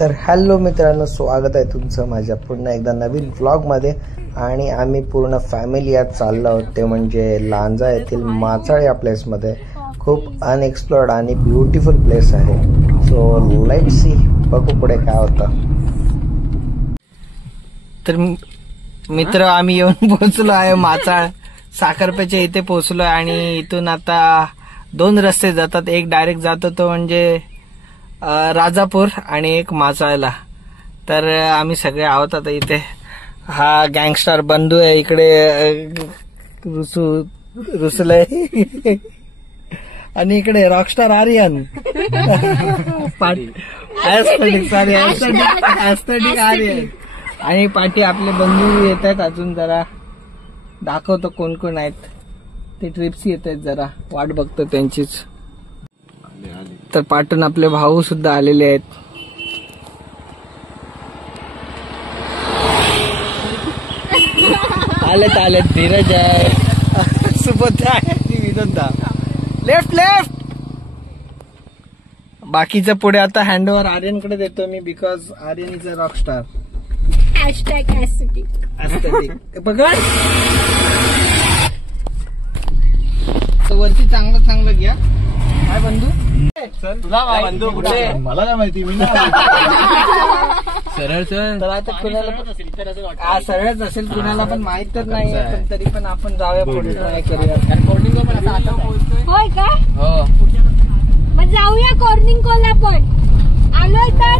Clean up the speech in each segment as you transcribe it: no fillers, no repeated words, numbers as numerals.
तर हॅलो मित्रांनो, स्वागत आहे तुमचं माझ्या पुन्हा एकदा नवीन व्लॉगमध्ये. आणि आम्ही पूर्ण फॅमिली आज चाललो आहोत ते म्हणजे लांजा येथील माचाळ या प्लेसमध्ये. खूप अनएक्सप्लोर्ड आणि ब्युटिफुल प्लेस आहे. सो लेट्स सी, बघू पुढे काय होतं. तर मित्र, आम्ही येऊन पोहोचलो आहे माचाळ साखरपेच्या इथे पोहोचलो आहे. आणि इथून आता 2 रस्ते जातात. एक डायरेक्ट जातो तो म्हणजे राजापूर आणि एक माचाळला. तर आम्ही सगळे आहोत आता इथे. हा गँगस्टर बंधू आहे इकडे, रुसलय. आणि इकडे रॉकस्टार आर्यन, ऍस्थेटिक आर्यन. आणि पाठी आपले बंधू येत आहेत. अजून जरा दाखवतो कोण कोण आहेत ते. ट्रिप्स येत आहेत, जरा वाट बघतो त्यांचीच. तर पाटून आपले भाऊ सुद्धा आलेले आहेत. आलेत धीरज आहे, सुभद्रा आहे, विनोदा. लेफ्ट. बाकीचं पुढे आता हँडओव्हर आर्यनकडे देतो मी, because Aryan is a rockstar. #Aesthetic पकड. वरती चांगलं घ्या. काय बंधू? तुला बंधू कुठे? मला काय माहिती, मी सरळ. तर आता कुणाला सरळच असेल, कुणाला पण माहित तर नाही. पण तरी पण आपण जाऊया पुढे, ट्राय करूया. होय का? हो, मग जाऊया कॉर्निंग कोला पण. आलोय तर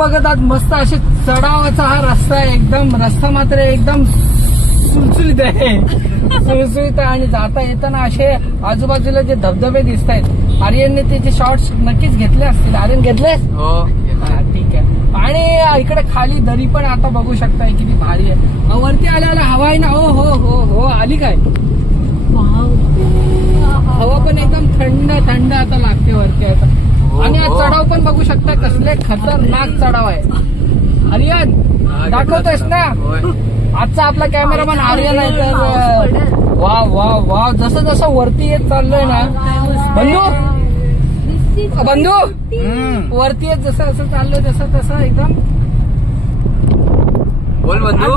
बघत आहात मस्त असे चढावाचा हा रस्ता आहे. एकदम रस्ता मात्र एकदम सुलसुलीत आहे, सुलसुलीत आहे. आणि जाता येताना असे आजूबाजूला जे धबधबे दिसत आहेत, आर्यनने त्याचे शॉर्ट्स नक्कीच घेतले असतील. आर्यन घेतले? हो ठीक आहे. आणि इकडे खाली दरी पण आता बघू शकताय किती भारी आहे. वरती आल्याला हवा आहे ना. हो हो हो हो आली काय हवा पण एकदम थंड थंड आता लागते वरती आता. आणि हा चढाव पण बघू शकता कसले खतरनाक चढाव आहे. आर्यन दाखवतोयस ना आजचा आपला कॅमेरामॅन आर्यन आहे. तर वा वा वा जसं जसं वरती येत चाललोय ना बंधू वरती येत जसं असं चाललोय तसं तसं एकदम बोल बंधू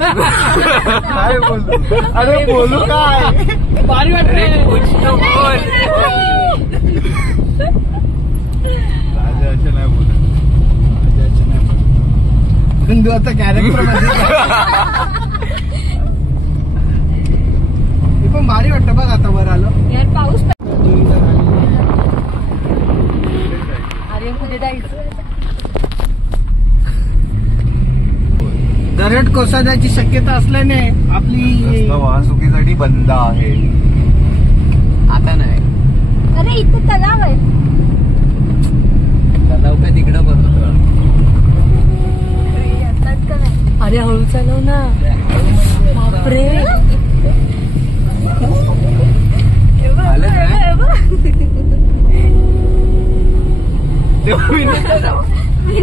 काय बोलतो. अरे बोलू काय भारी वाटते. बोल बंधू आता कॅरेक्टर मध्ये पण भारी वाटतं बघ. आता वर आलो यार पाऊस अरे कुठे जायचं. दरड कोसळण्याची शक्यता असल्याने आपली वाहतुकीसाठी बंद आहे. आता नाही. अरे इथे तलाव आहे. तलाव काय तिकडं करतो. अरे हळू चालव ना. बापरे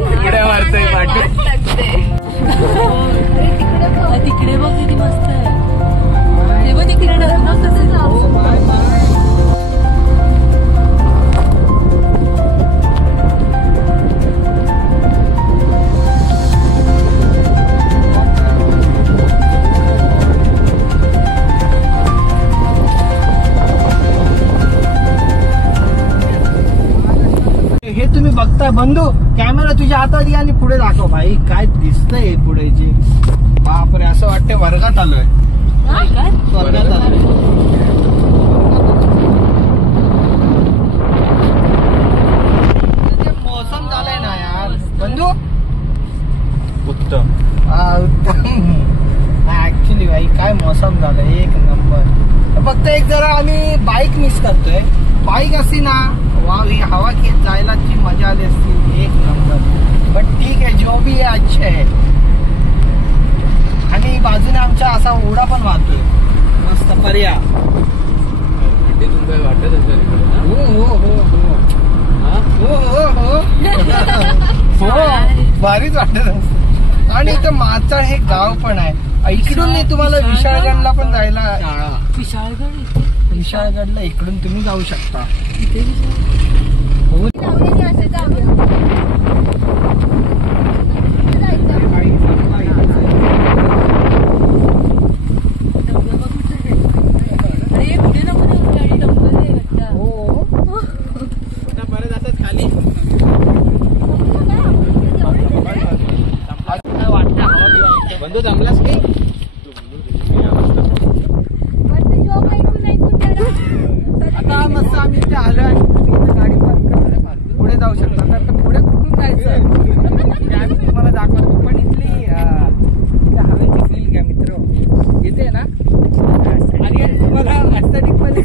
तिकडे मारतोय पाठी. तिकडे बघ किती मस्त आहे. तेव्हा तिकडे हे तुम्ही बघताय बंधू. कॅमेरा तुझ्या हातात घ्या आणि पुढे दाखव. भाई काय दिसतंय पुढेची. बापरे असं वाटतंय वर्गात आलोय. स्वर्गात आलोय. मौसम झालाय ना यार बंधू उत्तम. उत्तम ऍक्च्युली भाई काय मौसम झालाय एक नंबर. फक्त एक जरा आम्ही बाईक मिस करतोय. बाईक असती ना वाव ही हवा खेत जायला ची मजा आली असती एक नंबर. बट ठीक आहे जो भी आहे अच्छे आहे. आणि बाजूने आमच्या असा ओढा पण वाहतोय मस्त पर्या. तुमचं वाटत असेल हो हो हो हो हो हो हो भारीच वाटत असत. आणि इथं माचाळ हे गाव पण आहे. इकडून नाही तुम्हाला विशाळगडला पण जायला. विशाळगडला इकडून तुम्ही जाऊ शकता. बंधू जमलास की आता मस्त आम्ही इथे आलो आणि तुम्ही इथे गाडी पार्क करून पुढे जाऊ शकता. तर पुढे कुठून जायचं ते आम्ही तुम्हाला दाखवतो. पण इथली हवेची फील घ्या मित्र. येते ना आणि तुम्हाला ऍस्थेटिक मध्ये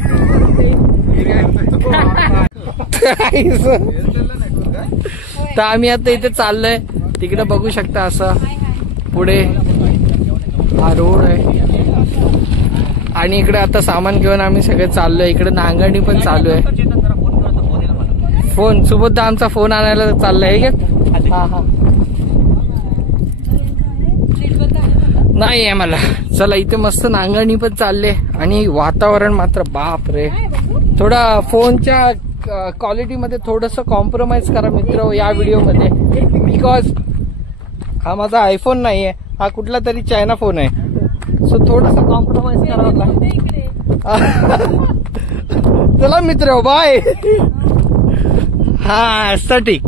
तर आम्ही आता इथे चाललोय. तिकडे बघू शकता असं पुढे हा रोड आहे. आणि इकडे आता सामान घेऊन आम्ही सगळे चाललोय. इकडे नांगरणी पण चालू आहे. फोन सुबोधदा आमचा फोन आणायला चाललाय. हे हा हा नाही आहे मला. चला इथे मस्त नांगरणी पण चालले. आणि वातावरण मात्र बाप रे. थोडा फोनच्या क्वालिटी मध्ये थोडस कॉम्प्रोमाइज करा मित्र या व्हिडिओ मध्ये. बिकॉज हा माझा आयफोन नाहीये. हा कुठला तरी चायना फोन आहे. सो थोडस कॉम्प्रोमाइज करावं लागतं. चला मित्र बाय. हा ऍस्थेटिक.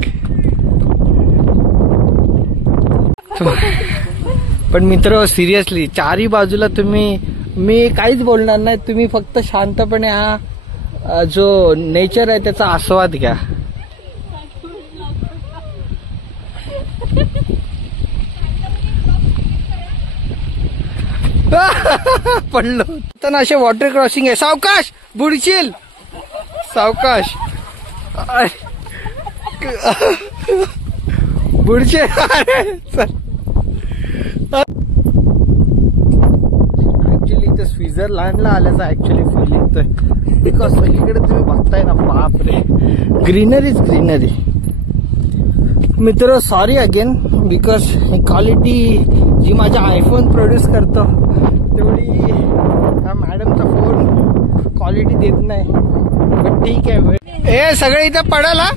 पण मित्र सिरियसली चारही बाजूला तुम्ही मी काहीच बोलणार नाही. तुम्ही फक्त शांतपणे हा जो नेचर आहे त्याचा आस्वाद घ्या. पडलो तर असे वॉटर क्रॉसिंग आहे. सावकाश बुडशील, सावकाश बुडशील. ऍक्च्युली इथं स्वित्झर्लंडला आल्याचा ऍक्च्युली फील येतोय. बिकॉज सगळीकडे तुम्ही बघताय ना, बाप रे, ग्रीनरीच ग्रीनरी. मित्र सॉरी अगेन, बिकॉज ही क्वालिटी जी माझ्या आयफोन प्रोड्यूस करतो तेवढी हा मॅडमचा फोन क्वालिटी देत नाही. पण ठीक आहे. ए सगळे इथे पडाल, हा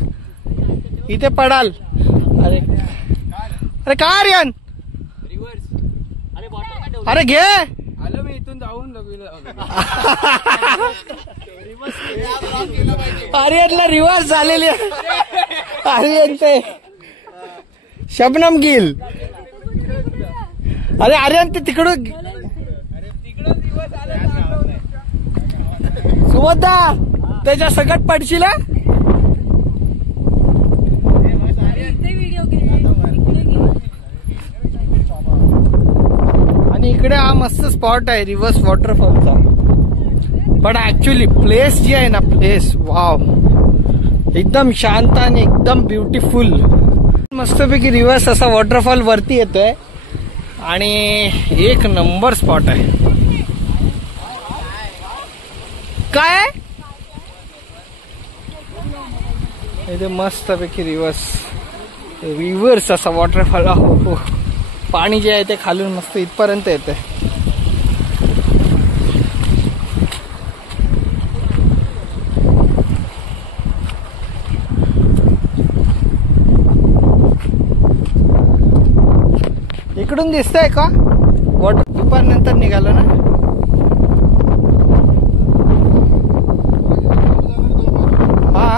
इथे पडाल. अरे अरे का आर्यन, अरे घे. आलो मी इथून जाऊन आर्यनला रिव्हर्स झालेली आहे. आर्यन ते शबनम गिल. अरे आर्यन ते तिकडून सुबोधा त्याच्या सकट पडशील. आणि इकडे हा मस्त स्पॉट आहे रिव्हर्स वॉटरफॉलचा. पण ऍक्च्युली प्लेस जी आहे ना, प्लेस वाव, एकदम शांत आणि एकदम ब्युटिफुल. मस्तपैकी रिव्हर्स असा वॉटरफॉल वरती येतोय आणि एक नंबर स्पॉट आहे. काय इथे मस्तपैकी रिव्हर्स असा वॉटरफॉल. हो, पाणी जे आहे ते खालून मस्त इथपर्यंत येते. इकडून दिसतंय का वॉटर? दुपारनंतर निघालो ना. हा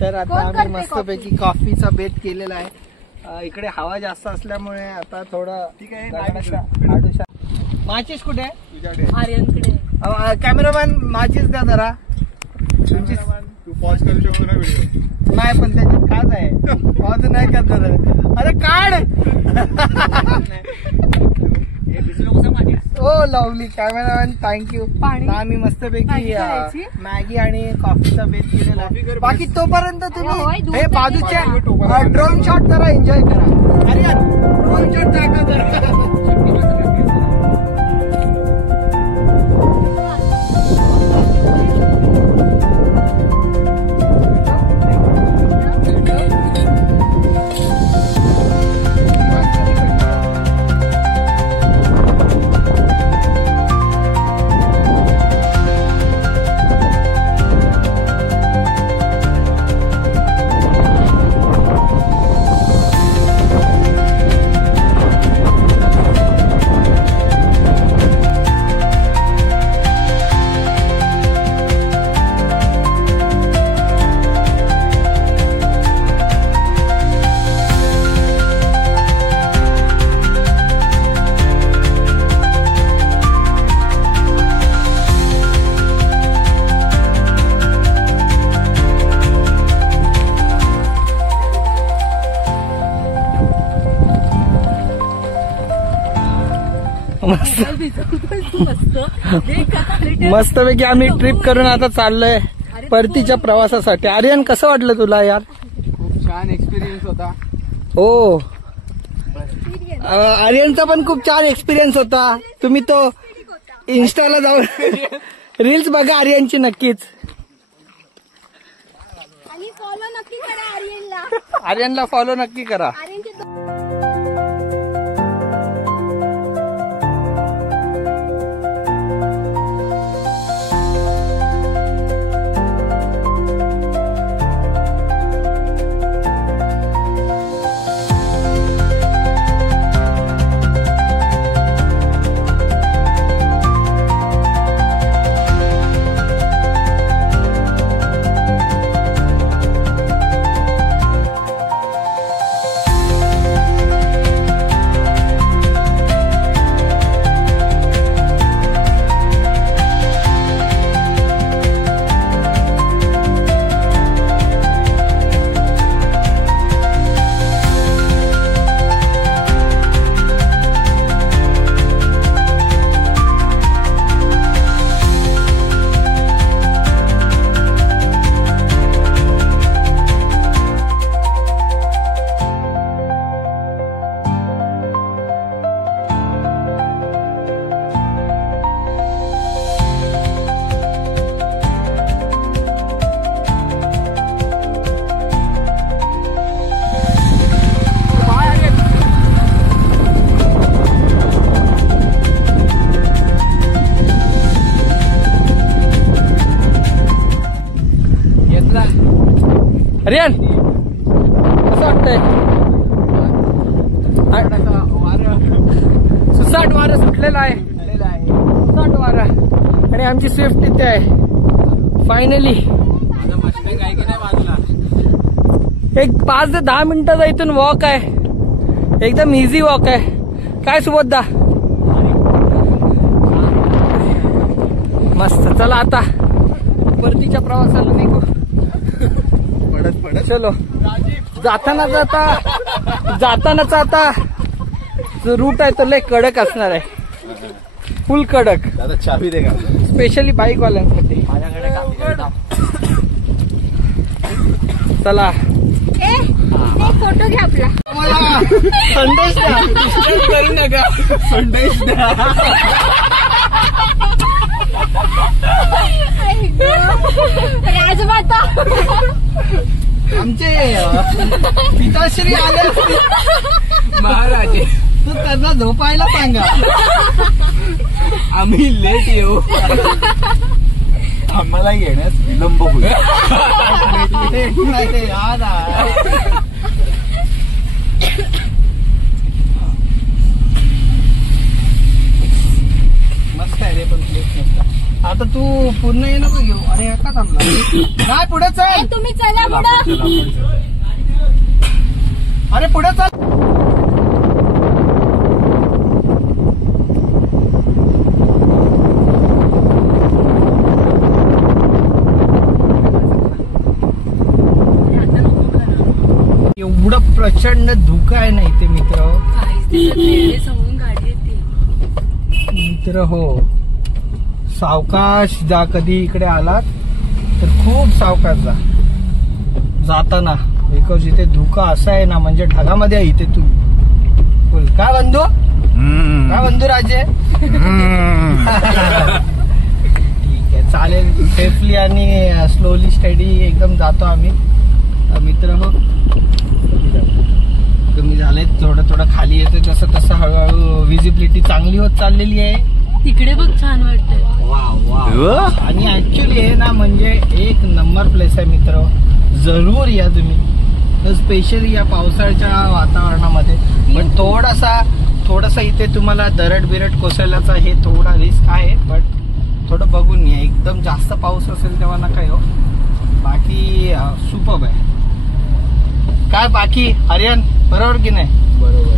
तर आता आम्ही मस्तपैकी कॉफीचा बेत केलेला आहे. इकडे हवा जास्त असल्यामुळे आता थोडं ठीक आहे. माचीस कुठे आहे? आर्यनकडे. कॅमेरामॅन माचीस द्या जरा. तुमची तू पॉज करू शकतो ना व्हिडिओ? नाही, पण त्याच्यात काच आहे, पॉज नाही करता. अरे काढ. हो लावली कॅमेरामॅन, थँक्यू. आम्ही मस्तपैकी मॅगी आणि कॉफीचा बेत केलेला आहे. बाकी तोपर्यंत तुम्ही हे बाजूच्या ड्रोन शॉट जरा एन्जॉय करा. अरे ड्रोन शॉट टाका जरा. मस्तपैकी आम्ही ट्रिप करून आता चाललोय परतीच्या प्रवासासाठी. आर्यन कसं वाटलं तुला यार? खूप छान एक्सपिरियन्स होता. हो, आर्यनचा पण खूप छान एक्सपिरियन्स होता. तुम्ही तो इन्स्टाला जाऊन रील्स बघा आर्यनची नक्कीच. आणि फॉलो नक्की करा आर्यनला. आर्यनला फॉलो नक्की करा. आर्यन कसं वाटतंय? सुसाट वारं सुटलेलं आहे. सुसाट वारं आणि आमची स्विफ्ट इथे आहे फायनली. एक 5 ते 10 मिनिटाचा इथून वॉक आहे. एकदम इझी वॉक आहे. काय सुबोधदा? मस्त. चला आता परतीच्या प्रवासाला निघू. पडत चलो. जातानाचा आता जो रूट आहे तो लय कडक असणार आहे. फुल कडक. दादा चाबी दे का? स्पेशली बाईक वाल्यांसाठी. चला फोटो घ्या आपला. संदेश करू नका. संदेश द्या. राजमाता आमचे पिताश्री आले असते महाराजे, तर त्यांना झोपायला सांगा. आम्ही लेट येऊ. आम्हाला येण्यास विलंब होईल. मस्त आहे रे पण प्लेस मस्त. आता तू पूर्ण ये नको घेऊ. अरे का थांबला? काय पुढे चल. तुम्ही चला पुढं. अरे पुढे चल. एवढं प्रचंड धुकं आहे ना इथे मित्र. समोरून गाडी येते. मित्र हो, सावकाश जा. कधी इकडे आलात तर खूप सावकाश जा जाताना. बिकॉज इथे धुकं असं आहे ना, म्हणजे ढगामध्ये आहे इथे. तू बोल काय बंधू? काय बंधू राजे? ठीक आहे चालेल. सेफली आणि स्लोली स्टडी एकदम जातो आम्ही मित्र हो. कमी झालंय थोडं खाली येते तसं तसं हळूहळू विजिबिलिटी चांगली होत चाललेली आहे. तिकडे बघ छान वाटतंय. वा. आणि ऍक्च्युली हे ना म्हणजे एक नंबर प्लेस आहे मित्र. जरूर या तुम्ही, स्पेशली या पावसाळ्याच्या वातावरणामध्ये. पण थोडासा इथे तुम्हाला दरड बिरड कोसळल्याचा हे थोडा रिस्क आहे. बट थोडं बघून या. एकदम जास्त पाऊस असेल तेव्हा नका हो. बाकी सुपर्ब आहे. काय बाकी आर्यन बरोबर की नाही? बरोबर.